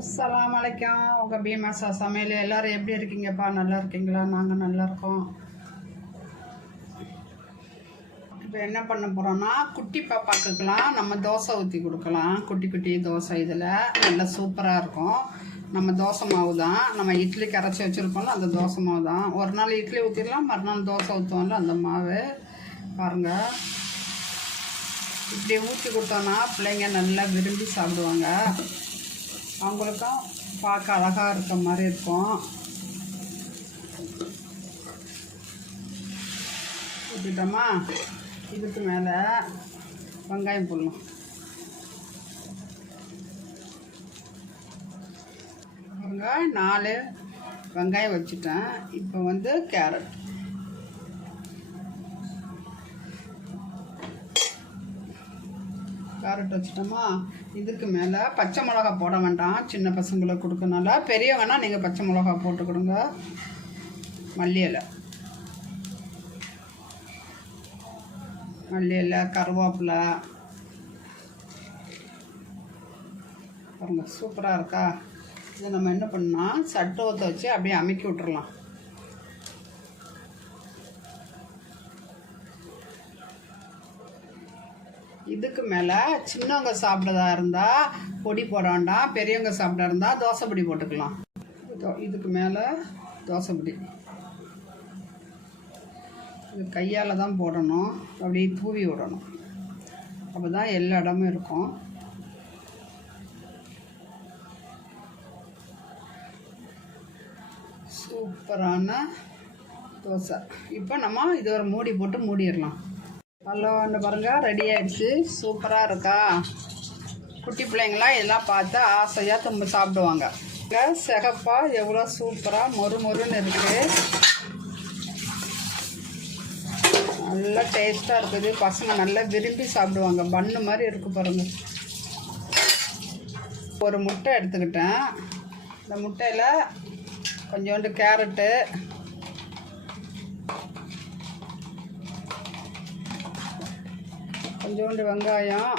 அஸ்ஸலாமு அலைக்கும். உங்கள் பீமாசா சமையல் எல்லோரும் எப்படி இருக்கீங்கப்பா? நல்லா இருக்கீங்களா? நாங்கள் நல்லா இருக்கோம். இப்போ என்ன பண்ண போகிறோன்னா, குட்டி பாப்பாக்குலாம் நம்ம தோசை ஊற்றி கொடுக்கலாம். குட்டி குட்டி தோசை இதில் நல்லா சூப்பராக இருக்கும். நம்ம தோசை மாவு தான், நம்ம இட்லி கரைச்சி வச்சுருக்கோம்ல அந்த தோசை மாவு தான். ஒரு நாள் இட்லி ஊற்றிடலாம், மறுநாள் தோசை ஊற்றுவோம்ல அந்த மாவு. பாருங்கள், இப்படி ஊற்றி கொடுத்தோன்னா பிள்ளைங்க நல்லா விரும்பி சாப்பிடுவாங்க. அவங்களுக்கும் பார்க்க அழகாக இருக்க மாதிரி இருக்கும். ஊற்றிட்டோமா, இதுக்கு மேலே வெங்காயம் போடலாம். பாருங்க, 4 வெங்காயம் வச்சுட்டேன். இப்போ வந்து கேரட் வச்சுட்டோமா. இதுக்கு மேலே பச்சை மிளகா போட வேண்டாம், சின்ன பசங்களுக்கு கொடுக்கறனால. பெரியவங்கன்னா நீங்கள் பச்சை மிளகா போட்டு கொடுங்க. மல்லி இலை, கருவேப்பிலை பாருங்க, சூப்பராக இருக்கா? இதை நம்ம என்ன பண்ணால் சட்டு ஊற்ற வச்சு அப்படியே அமுக்கி விட்டுறலாம். இதுக்கு மேலே சின்னவங்க சாப்பிட்றதா இருந்தால் பொடி போட வேண்டாம், பெரியவங்க சாப்பிட்றதா இருந்தால் தோசை பொடி போட்டுக்கலாம். இதுக்கு மேலே தோசை பொடி இது கையால் தான் போடணும், அப்படியே தூவி விடணும். அப்போ தான் எல்லா இடமும் இருக்கும். சூப்பரான தோசை. இப்போ நம்ம இது ஒரு மூடி போட்டு மூடிடலாம். ஹலோ, இந்த பாருங்க, ரெடி ஆகிடுச்சு. சூப்பராக இருக்கா? குட்டி பிள்ளைங்களாம் இதெல்லாம் பார்த்து ஆசையாக திரும்ப சாப்பிடுவாங்க. சிகப்பாக எவ்வளோ சூப்பராக மொறுன்னு இருக்குது. நல்லா டேஸ்ட்டாக இருக்குது. பசங்க நல்லா விரும்பி சாப்பிடுவாங்க. பன்னு மாதிரி இருக்குது பாருங்க. ஒரு முட்டை எடுத்துக்கிட்டேன். இந்த முட்டையில் கொஞ்சோண்டு கேரட்டு, கொஞ்சோண்டு வெங்காயம்,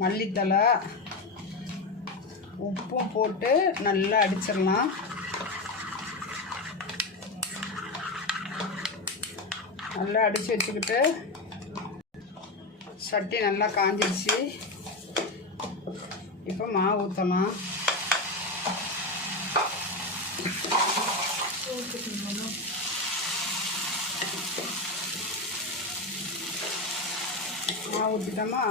மல்லித்தலை, உப்பும் போட்டு நல்லா அடிச்சிடலாம். நல்லா அடித்து வச்சுக்கிட்டு சட்டி நல்லா காஞ்சிடுச்சு. இப்போ மாவு ஊற்றலாம். மாவு ஊற்றிட்டோமா,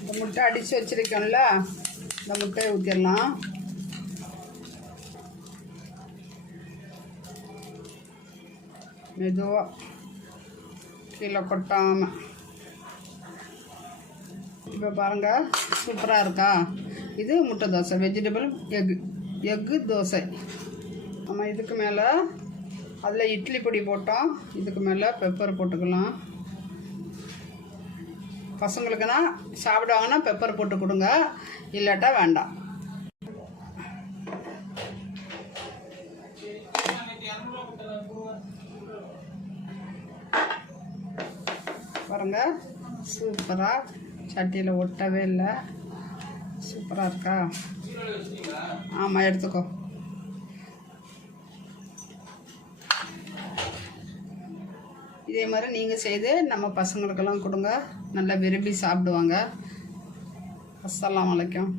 இந்த முட்டை அடித்து வச்சுருக்கோம்ல இந்த முட்டையை ஊற்றிடலாம். மெதுவாக கீழே கொட்டாமல். இப்போ பாருங்கள், சூப்பராக இருக்கா? இது முட்டை தோசை, வெஜிடபிள் எக்கு தோசை. நம்ம இதுக்கு மேலே அதில் இட்லி பொடி போட்டோம், இதுக்கு மேலே பெப்பர் போட்டுக்கலாம். பசங்களுக்குன்னா சாப்பிடுவாங்கன்னா பெப்பர் போட்டு கொடுங்க, இல்லாட்டா வேண்டாம். பாருங்க, சூப்பராக சட்டியில் ஒட்டவே இல்லை. சூப்பராக இருக்கா? ஆமாம், எடுத்துக்கோ. இதே மாதிரி நீங்கள் செய்து நம்ம பசங்களுக்கெல்லாம் கொடுங்க, நல்லா விரும்பி சாப்பிடுவாங்க. அஸ்ஸலாமு அலைக்கும்.